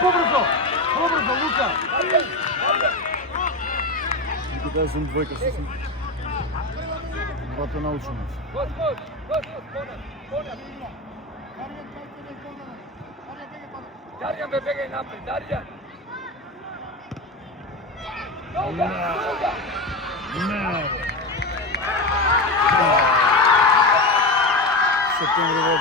побрзо! Побрзо, Лука! Ти да зум двојка со си. Брато научено. Гос, понад. Дарјан бе бегај напред, Дарјан. Нога! Септември вод.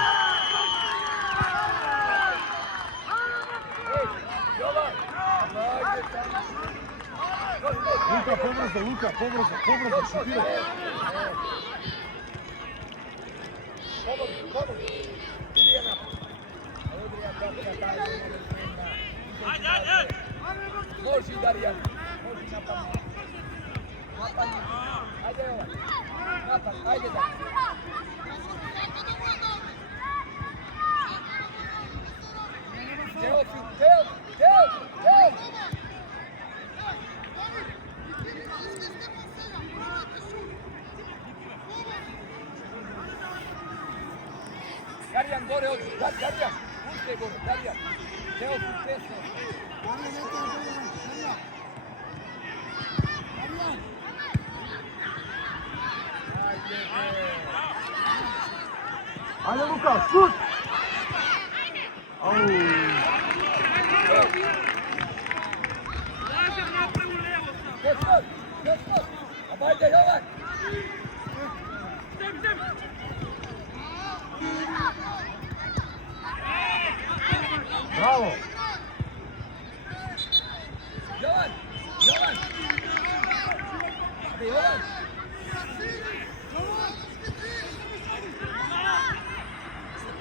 Лука, побрзо, шутира. Može i Darjan. Može napad. Ajde ovaj. Napad, ajde da. Teofil. Darjan gore od. Darjan. Ušte gore, Darjan. Teofil presno. Ajde, Luka, šut! Au! Desno! Ajde, Jovan! Bravo! Jovan! Ajde, Jovan!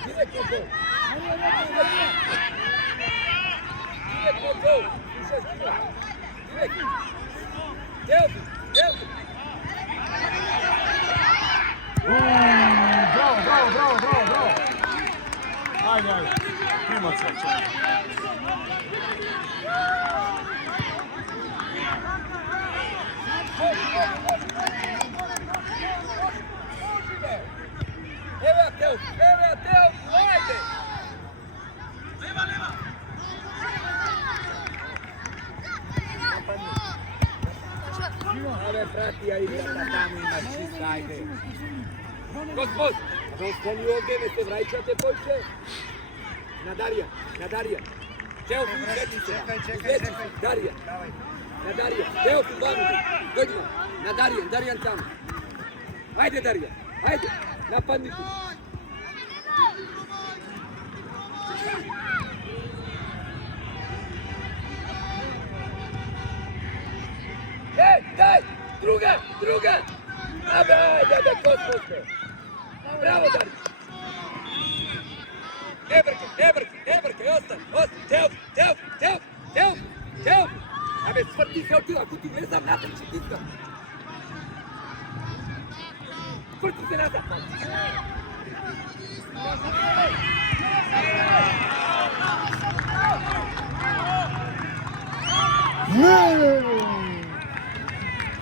Direkt od gol! Direkt od gol! Direkt! Teofil! Bravo! Ajde. Primat se. Evo ja Teofil, ajde! Leva! Ove prati, ja igram na tamo, imaš čista, ajde. Gospod, da ostani ovdje, ne se vraćate poče. Na Darija. Teofil, uzeti se. Darija. Na Darija. Teofil, dođi na Darijan tamo. Ajde, Darija, ajde. Napadni tu. Daj! Druga! Ajde, gospod. Bravo, Darija. Ebrke, ostani. Teofil. Abe, svrti se od tila, ako ti ne znam, natrči tiska. Svrti se nazad.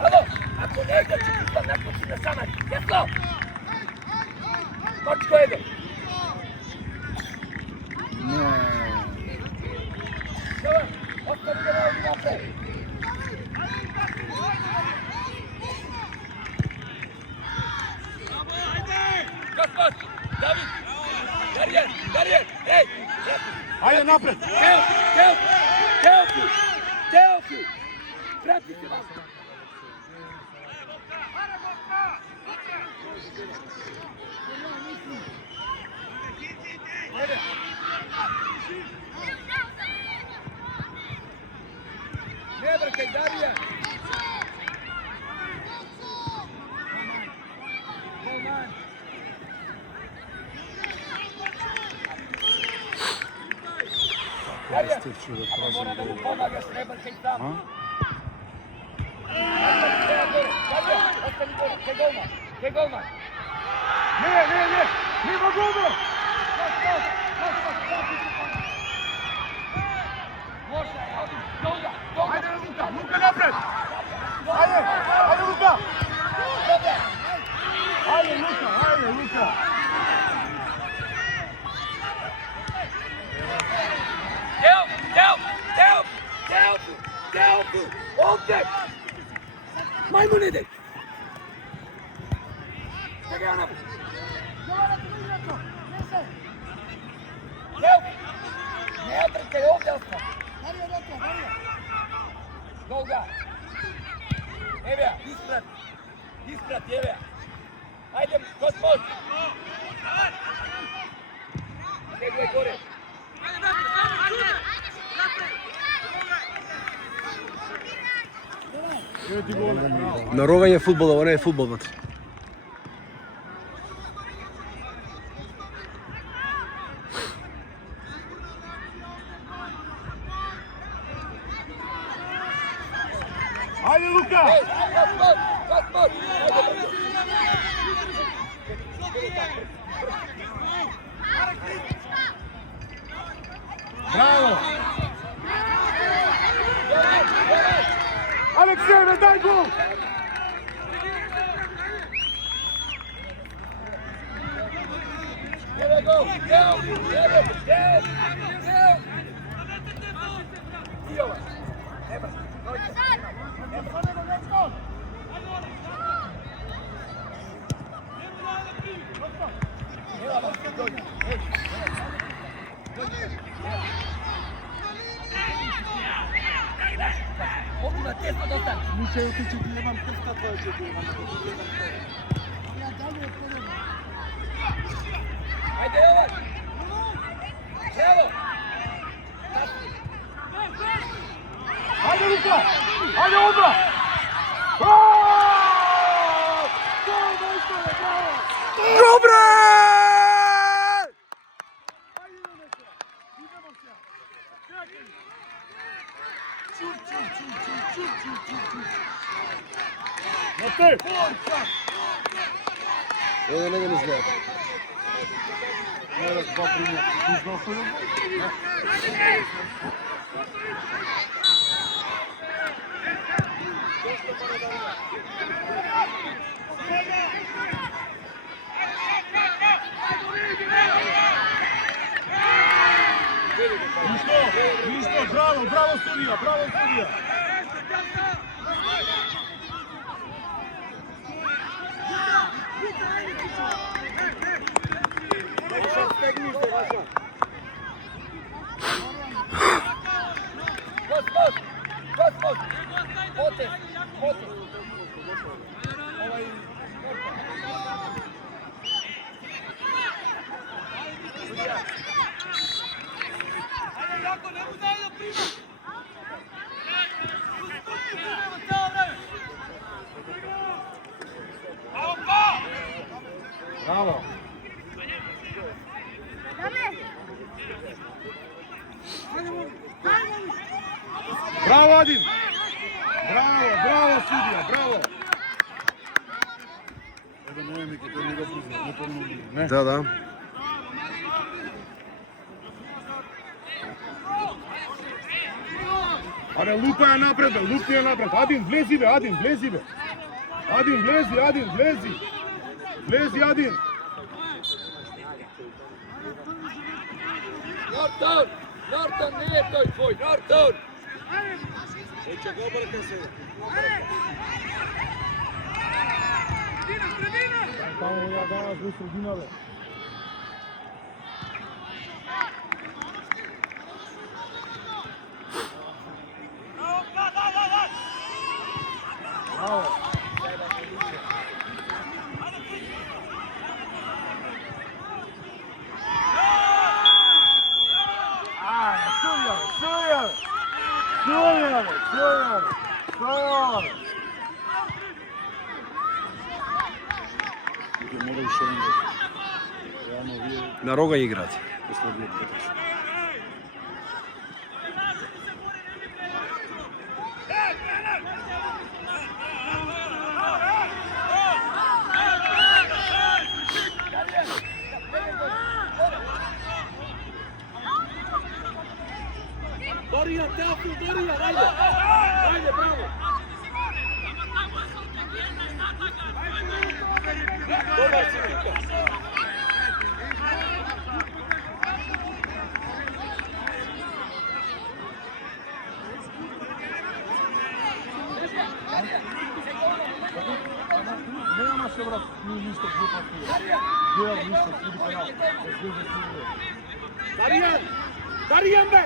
Alo, ako ne ide, će ti sam nakući na samak. Jasno? Kočko ide. Jovan, ostavi ga na ovdje napred. Gospod, David, Darjan, ej! Ajde napred! Teofil! Pratite vas! Ne brkaj, Darija! Stiću da prozim gol. Pomagaš, ne brkaj tamo. Ostani gore, te golman. Ne, nima golma! Ajde, Luka napred! Ajde, Luka! Ajde, Luka! Teo! Majmun ide! Čekaj ja napred! Evo! Ne otrkaj, ovdje ostav! Dolga! Evija, isprat, Evija! Ajde, gospod! Stegaj gore! Наровање фудбал, ова не е фудбал, брат. Ајде, Лука! Господ! Браво! Алексеј, бе, дај гол! Evo go! Evo! I ova! Evo! Ovdje na tesno dostan! Muszę otići gdje imam krsta tvoja će gdje imam. Ajde, Jovan! Evo! Ајде, Лука! Ајде, одбра! Гол, мајсторе, браво! Добре! На те! Еде, не не знае. Раз, два, три, нужно оставим. Ништо, браво, браво судија, браво судија! Gospod! Potez! Браво! Браво, Адин! Браво, браво, судија, браво! Еде, не ми като не го пузнам, не помнам. Не. Да, да. Аре, Лука ја напред, бе, Лука ја напред. Адин, влези, бе, Адин, влези, бе. Адин, влези, Адин, влези. Влези, Адин. Norton, не е тој твој, Norton! Hoće ga obrka se. Само ја даваш во средина, бе. Браво. Мора еще не. Реално вие На рога играат. последният път. Dorijan, Teofil, Dorijan, ajde! Ajde, bravo! Dobar si, Vika! Nema se vrat, ni ništa glupati. Dijel ništa, sudi penal. Darijan! Darijan be!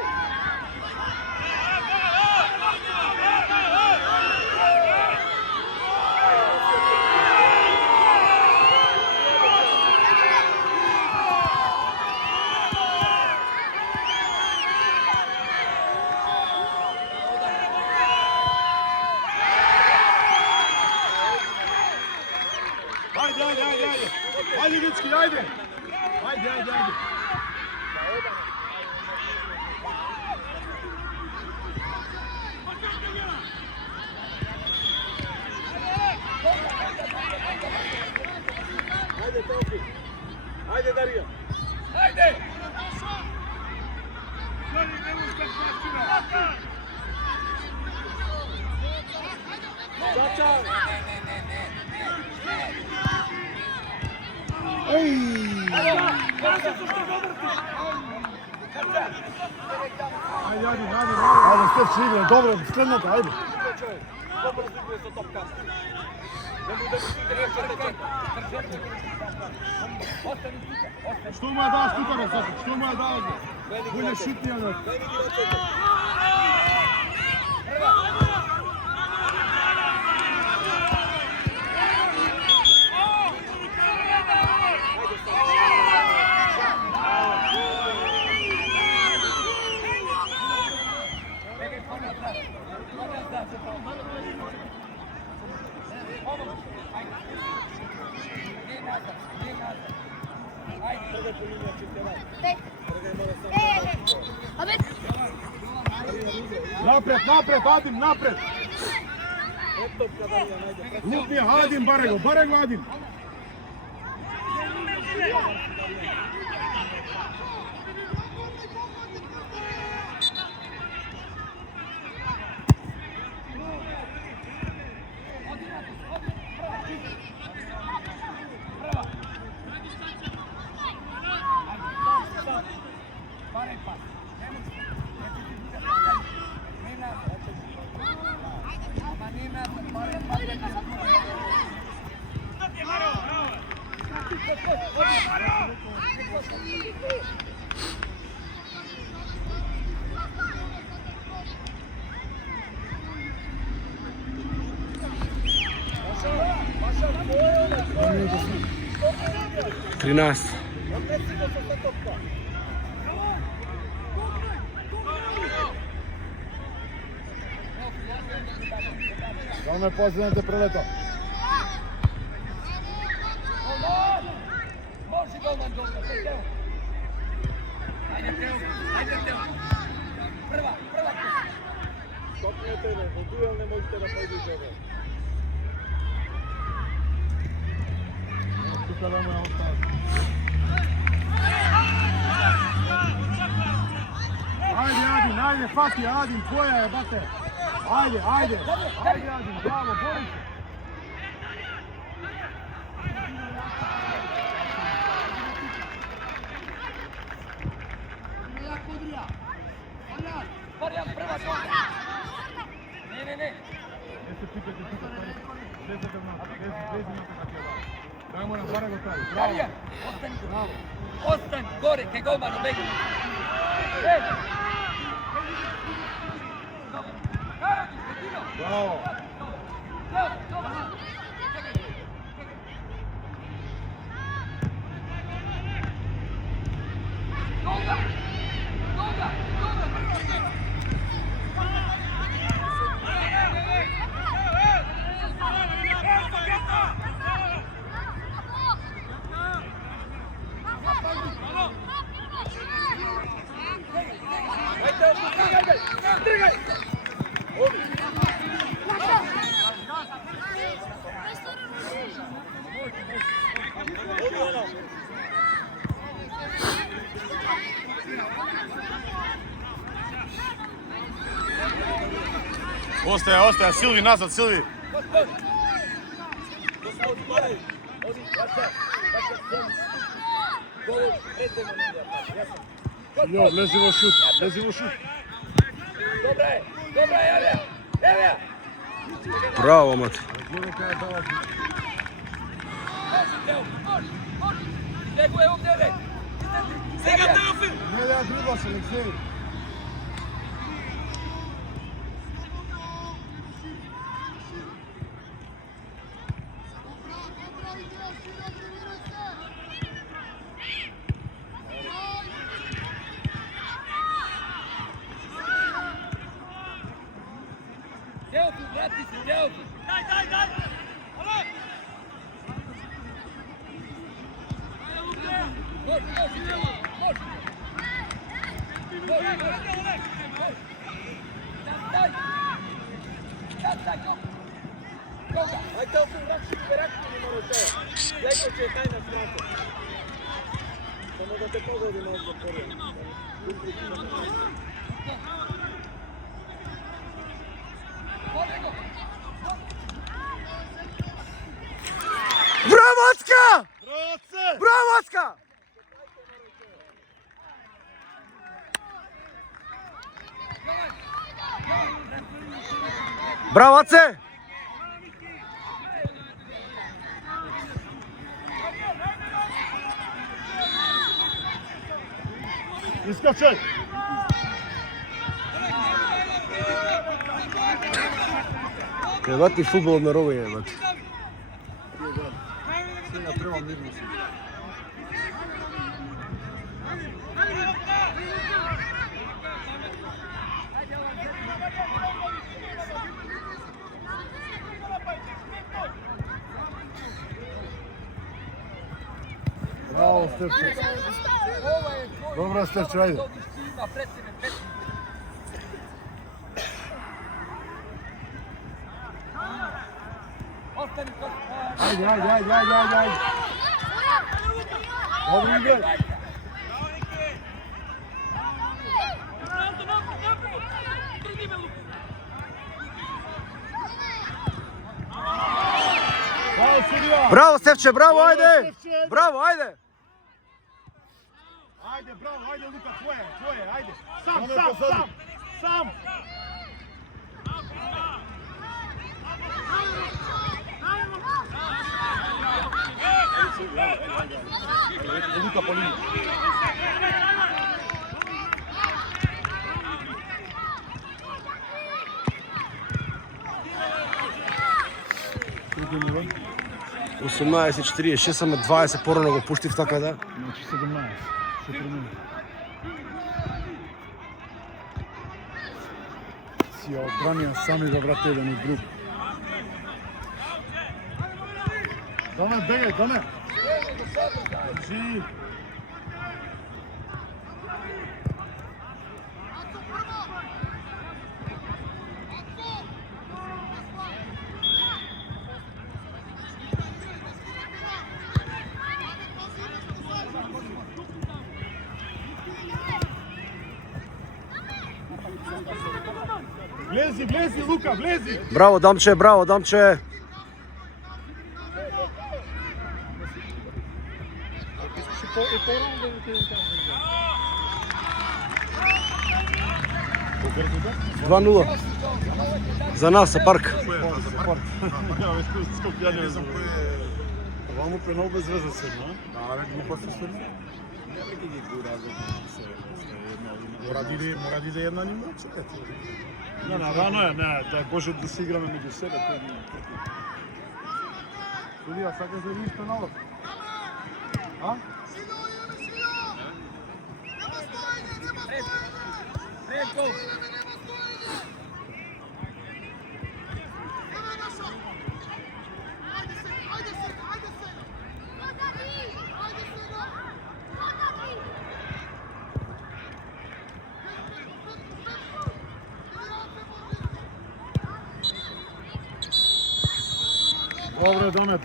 Ajde, Vicki, ajde! Ajde! Ajde, Tofi. Ajde, Darija. Ajde! Čača! Ajde, Stefči igra, dobro, skrenete, ajde. Što mu je dao šutare sad? Što mu je dao? Bolje šutnija na... Napred, Adim, napred! Lupnija, Adim, Barego, Adim! Trinaest. Da me poznate preleta. Može golman dobro, Teo. Ajde Teo. Prva. Stopnete me, od duel ne možete da pođete ovo. Tuka da mu je ostao. Ajde, Adin, ajde, Fati, Adin, tvoja je, bate. Ajde, Adin, bravo, bori se. Marijan, prva toga. Ne. Jeste pikati, bez kako je dao. Dajmo nam Barego taj, bravo. Marijan, ostani gore, ke golman obegi. Bravo. Ostaje, Silvi, nazad, Silvi. Jo, lezivo šut. Dobra je, Evija. Браво, мати. Гледай кај е дала. Него е овде. Сега Теофил. Не да дриблаш, Алексеј. Теофил, врати се, Теофил. Дай. Hai Teoфил, врати се, не мора сега. Леко че е тай на страната. Само да те погоди малко първо. Браво, Ацка! Браво, Ацка! Браво, Аце! Искачај! Кревати фудбал на ровење, мати. Сега треба мирно си. Браво, Стефче. Добро, Стефче, ајде. Ајде. Добро играј. Браво, судија. Браво, Стефче, браво, ајде! Браво, ајде! Ajde, bravo, ajde Luka, tvoje, ajde. Sam. Luka po liniji. Прикинувам. 18:46, само 20 порано го пуштив, така да. Значи 17. Се промени. Си ја одбранија сами да врате еден и друг. Даме, бегај, даме! Жи! Влези, Лука, влези! Браво, Дамче, браво, Дамче! Два 0 за нас, за парк. Вамо пенал без веза се, но? Да, глупости се. Мора да иде една нима, чекате. Не, рано е, да може да се играме меѓу себе, тој не. Судија, сакаш да видиш пеналот? А? Добре, Даме,